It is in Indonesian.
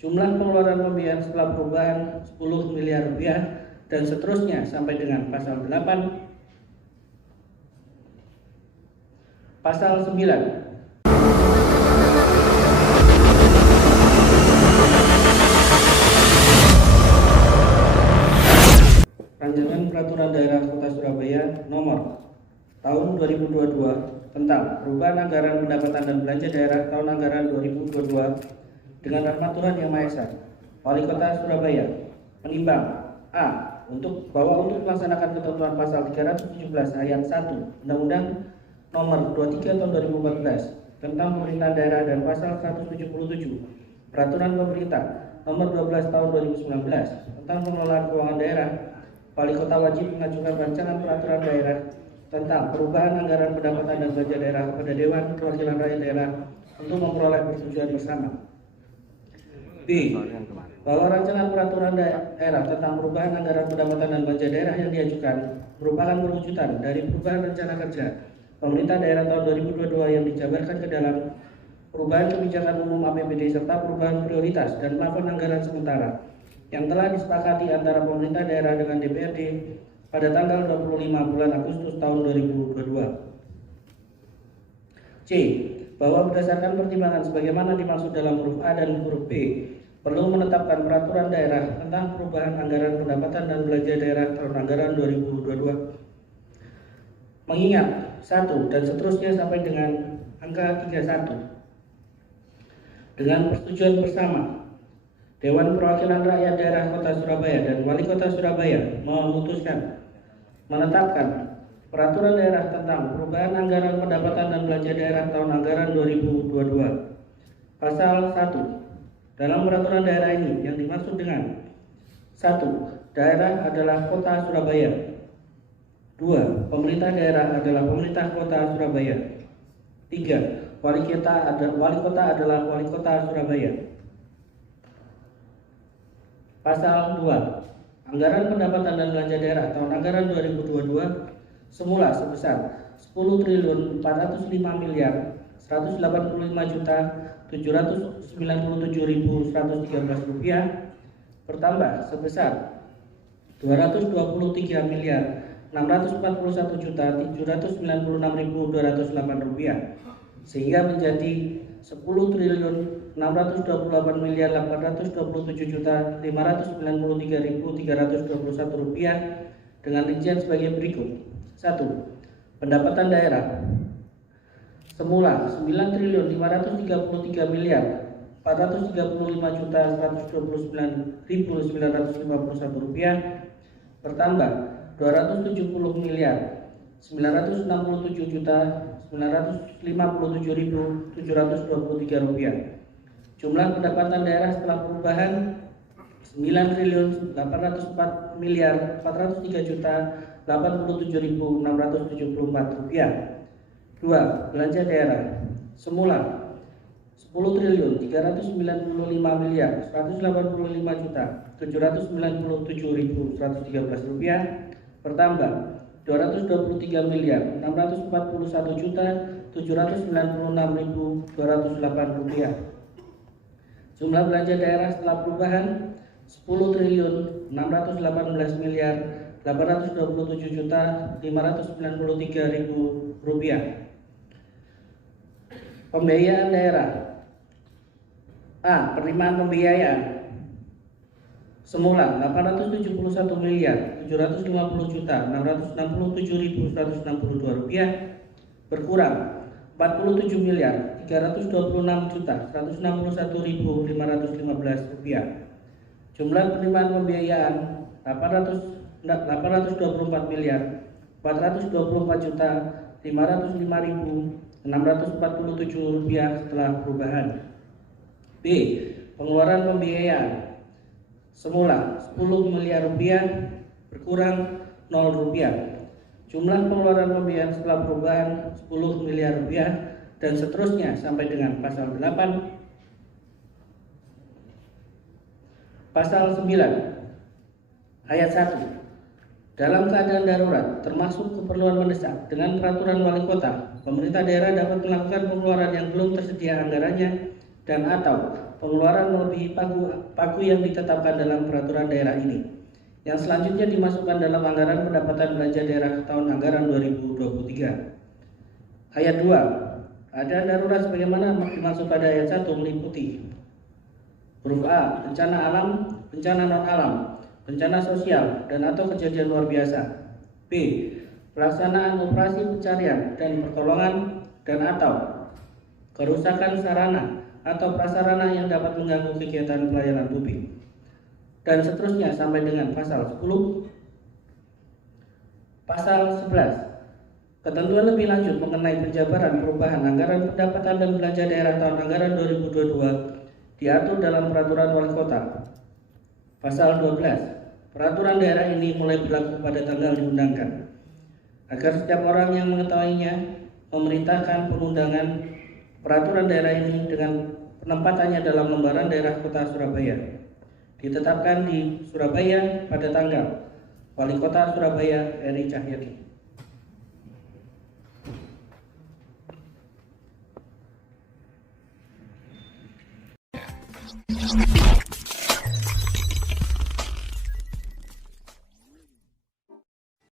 Jumlah pengeluaran pembiayaan setelah perubahan 10 miliar rupiah dan seterusnya sampai dengan pasal 8. Pasal 9. Rancangan Peraturan Daerah Kota Surabaya Nomor Tahun 2022 tentang perubahan anggaran pendapatan dan belanja daerah tahun anggaran 2022 dengan rahmat Tuhan Yang Maha Esa. Wali Kota Surabaya menimbang A. Bahwa untuk melaksanakan ketentuan pasal 317 ayat 1 Undang-Undang Nomor 23 Tahun 2014 tentang pemerintahan daerah dan pasal 177 Peraturan Pemerintah Nomor 12 Tahun 2019 tentang pengelolaan keuangan daerah, Wali Kota wajib mengajukan rancangan peraturan daerah tentang perubahan anggaran pendapatan dan belanja daerah kepada Dewan Perwakilan Rakyat Daerah untuk memperoleh persetujuan bersama. B. Bahwa rancangan peraturan daerah tentang perubahan anggaran pendapatan dan belanja daerah yang diajukan merupakan perwujudan dari perubahan rencana kerja pemerintah daerah tahun 2022 yang dijabarkan ke dalam perubahan kebijakan umum APBD serta perubahan prioritas dan plafon anggaran sementara yang telah disepakati antara pemerintah daerah dengan DPRD pada tanggal 25 bulan Agustus tahun 2022. C. Bahwa berdasarkan pertimbangan sebagaimana dimaksud dalam huruf A dan huruf B, perlu menetapkan peraturan daerah tentang perubahan anggaran pendapatan dan belanja daerah tahun anggaran 2022. Mengingat 1 dan seterusnya sampai dengan angka 31. Dengan persetujuan bersama, Dewan Perwakilan Rakyat Daerah Kota Surabaya dan Wali Kota Surabaya memutuskan menetapkan peraturan daerah tentang perubahan anggaran pendapatan dan belanja daerah tahun anggaran 2022. Pasal 1. Dalam peraturan daerah ini yang dimaksud dengan 1. Daerah adalah Kota Surabaya. 2. Pemerintah daerah adalah pemerintah Kota Surabaya. 3. Wali kota adalah Wali Kota Surabaya. Pasal 2. Anggaran pendapatan dan belanja daerah tahun anggaran 2022 semula sebesar 10.405.185.797.113 rupiah bertambah sebesar 220.641.796.208 rupiah sehingga menjadi 10.628.827.593.321 rupiah dengan rincian sebagai berikut. 1. Pendapatan daerah semula 9.435.129.951 rupiah bertambah 270.967.957.723 rupiah. Jumlah pendapatan daerah setelah perubahan 9.403.807.674 rupiah. 2. Belanja daerah semula 10.985.185.797.113 rupiah bertambah 223.641.796.208 rupiah. Jumlah belanja daerah setelah perubahan 10.827.593.000 rupiah. Pembiayaan daerah. A. Penerimaan pembiayaan semula 870.750.667.162 rupiah berkurang 47.326.161.515 rupiah. Jumlah penerimaan pembiayaan 824.424.505.647 rupiah setelah perubahan. B. Pengeluaran pembiayaan semula 10 miliar rupiah berkurang 0 rupiah. Jumlah pengeluaran pembiayaan setelah perubahan 10 miliar rupiah dan seterusnya sampai dengan pasal 8. Pasal 9 ayat 1. Dalam keadaan darurat termasuk keperluan mendesak dengan peraturan wali kota, pemerintah daerah dapat melakukan pengeluaran yang belum tersedia anggarannya dan atau pengeluaran melebihi pagu yang ditetapkan dalam peraturan daerah ini, yang selanjutnya dimasukkan dalam anggaran pendapatan belanja daerah tahun anggaran 2023. Ayat 2. Keadaan darurat sebagaimana dimaksud pada ayat 1 meliputi huruf A. Bencana alam, bencana non-alam, bencana sosial, dan atau kejadian luar biasa. B. Pelaksanaan operasi pencarian dan pertolongan dan atau kerusakan sarana atau prasarana yang dapat mengganggu kegiatan pelayanan publik. Dan seterusnya sampai dengan pasal 10. Pasal 11. Ketentuan lebih lanjut mengenai penjabaran perubahan anggaran pendapatan dan belanja daerah tahun anggaran 2022 diatur dalam peraturan wali kota. Pasal 12. Peraturan daerah ini mulai berlaku pada tanggal diundangkan, agar setiap orang yang mengetahuinya memerintahkan pengundangan peraturan daerah ini dengan penempatannya dalam lembaran daerah Kota Surabaya, ditetapkan di Surabaya pada tanggal Wali Kota Surabaya Eri Cahyadi.